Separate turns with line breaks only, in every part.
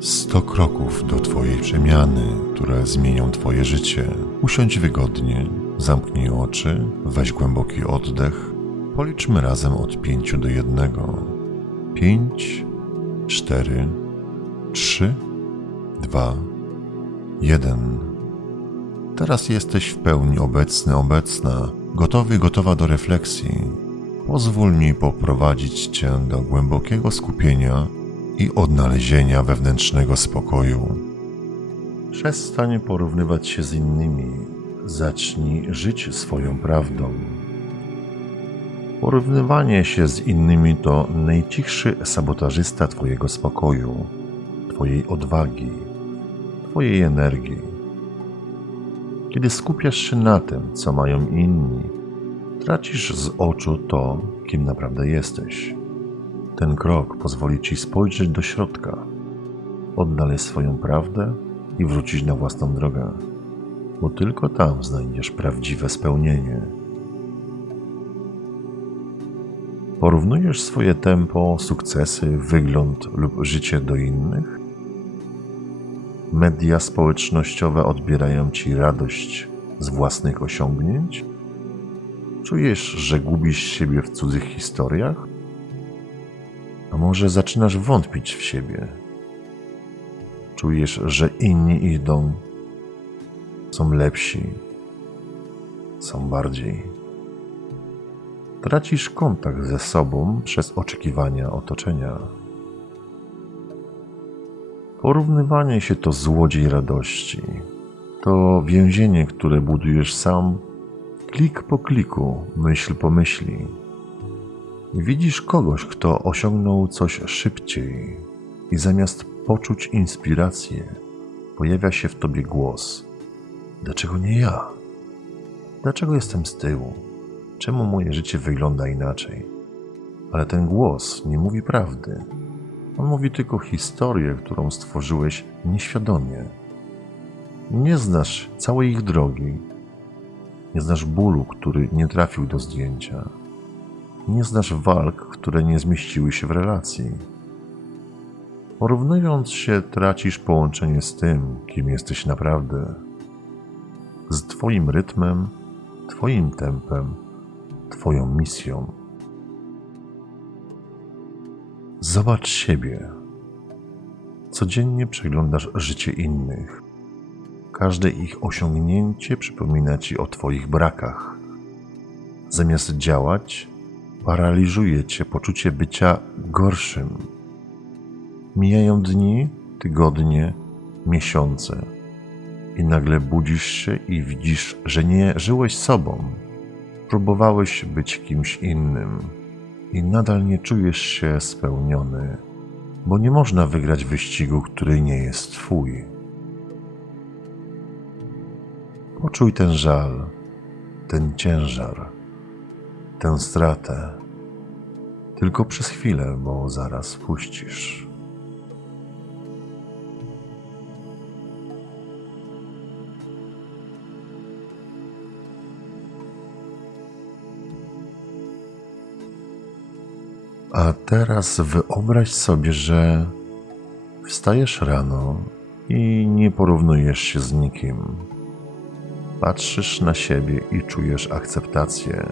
100 kroków do Twojej przemiany, które zmienią Twoje życie. Usiądź wygodnie, zamknij oczy, weź głęboki oddech. Policzmy razem od 5 do 1. 5, 4, 3, 2, 1. Teraz jesteś w pełni obecny, obecna, gotowy, gotowa do refleksji. Pozwól mi poprowadzić Cię do głębokiego skupienia i odnalezienia wewnętrznego spokoju. Przestań porównywać się z innymi, zacznij żyć swoją prawdą. Porównywanie się z innymi to najcichszy sabotażysta Twojego spokoju, Twojej odwagi, Twojej energii. Kiedy skupiasz się na tym, co mają inni, tracisz z oczu to, kim naprawdę jesteś. Ten krok pozwoli ci spojrzeć do środka, odnaleźć swoją prawdę i wrócić na własną drogę, bo tylko tam znajdziesz prawdziwe spełnienie. Porównujesz swoje tempo, sukcesy, wygląd lub życie do innych? Media społecznościowe odbierają ci radość z własnych osiągnięć? Czujesz, że gubisz siebie w cudzych historiach? A może zaczynasz wątpić w siebie? Czujesz, że inni idą, są lepsi, są bardziej. Tracisz kontakt ze sobą przez oczekiwania otoczenia. Porównywanie się to złodziej radości. To więzienie, które budujesz sam, klik po kliku, myśl po myśli. Widzisz kogoś, kto osiągnął coś szybciej, i zamiast poczuć inspirację, pojawia się w tobie głos: Dlaczego nie ja? Dlaczego jestem z tyłu? Czemu moje życie wygląda inaczej? Ale ten głos nie mówi prawdy. On mówi tylko historię, którą stworzyłeś nieświadomie. Nie znasz całej ich drogi, nie znasz bólu, który nie trafił do zdjęcia nie znasz walk, które nie zmieściły się w relacji. Porównując się, tracisz połączenie z tym, kim jesteś naprawdę. Z Twoim rytmem, Twoim tempem, Twoją misją. Zobacz siebie. Codziennie przeglądasz życie innych. Każde ich osiągnięcie przypomina ci o Twoich brakach. Zamiast działać, paraliżuje cię poczucie bycia gorszym. Mijają dni, tygodnie, miesiące, i nagle budzisz się i widzisz, że nie żyłeś sobą. Próbowałeś być kimś innym i nadal nie czujesz się spełniony, bo nie można wygrać wyścigu, który nie jest twój. Poczuj ten żal, ten ciężar tę stratę. Tylko przez chwilę, bo zaraz puścisz. A teraz wyobraź sobie, że wstajesz rano i nie porównujesz się z nikim. Patrzysz na siebie i czujesz akceptację,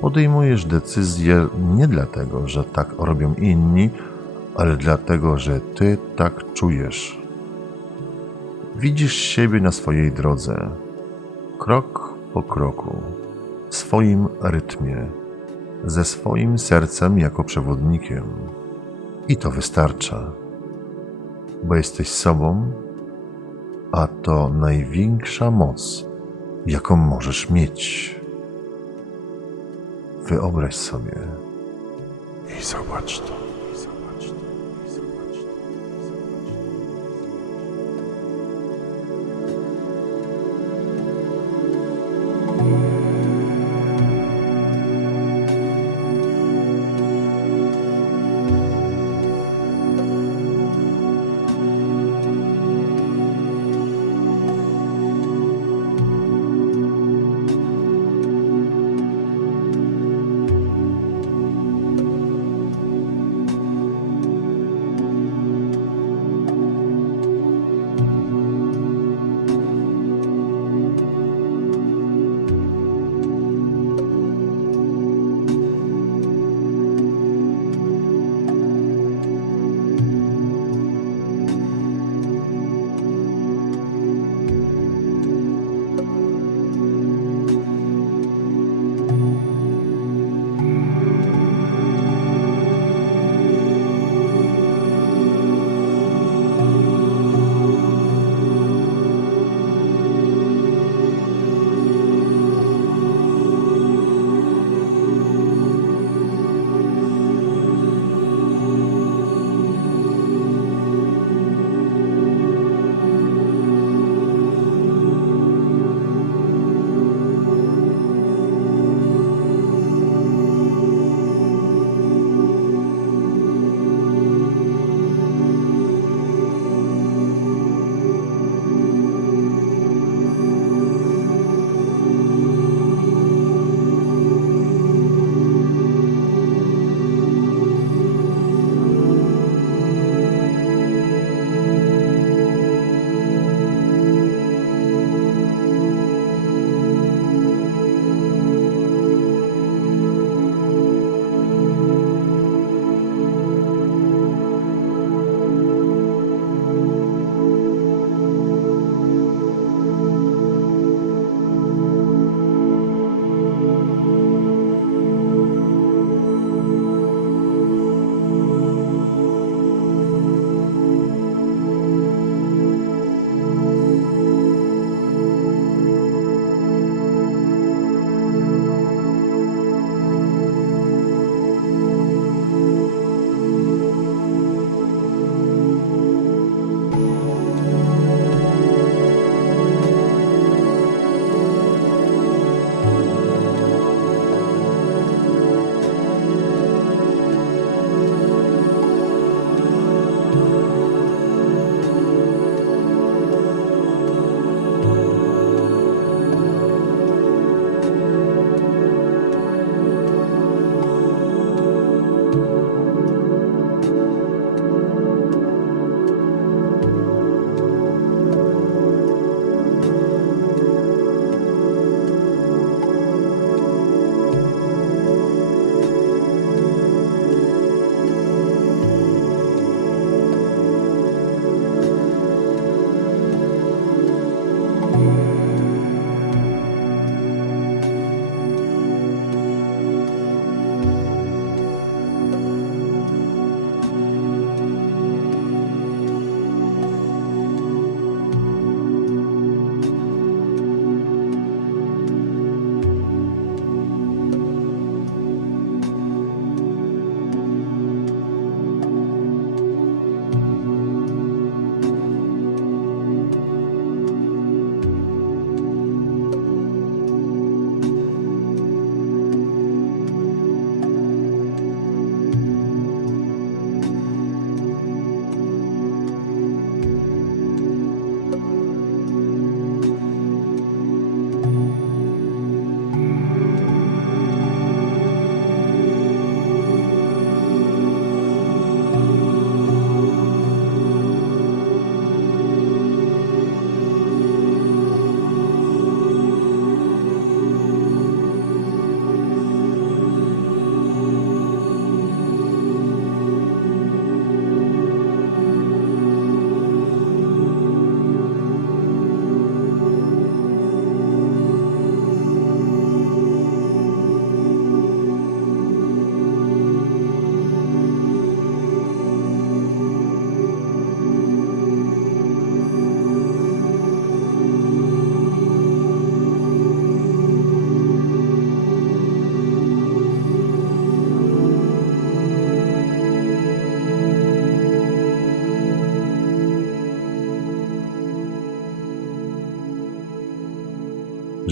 Podejmujesz decyzję nie dlatego, że tak robią inni, ale dlatego, że ty tak czujesz. Widzisz siebie na swojej drodze, krok po kroku, w swoim rytmie, ze swoim sercem jako przewodnikiem. I to wystarcza, bo jesteś sobą, a to największa moc, jaką możesz mieć. Wyobraź sobie i zobacz to.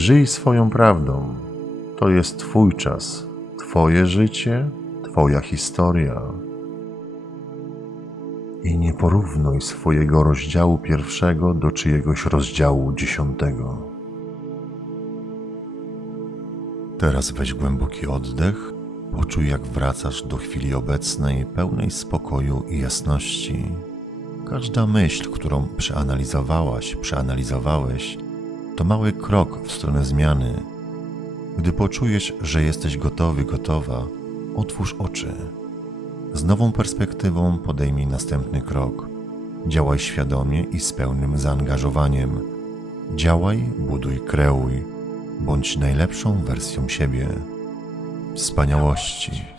Żyj swoją prawdą. To jest Twój czas, Twoje życie, Twoja historia. I nie porównuj swojego rozdziału pierwszego do czyjegoś rozdziału dziesiątego. Teraz weź głęboki oddech, poczuj jak wracasz do chwili obecnej, pełnej spokoju i jasności. Każda myśl, którą przeanalizowałaś, przeanalizowałeś, to mały krok w stronę zmiany. Gdy poczujesz, że jesteś gotowy, gotowa, otwórz oczy. Z nową perspektywą podejmij następny krok. Działaj świadomie i z pełnym zaangażowaniem. Działaj, buduj, kreuj. Bądź najlepszą wersją siebie. Wspaniałości.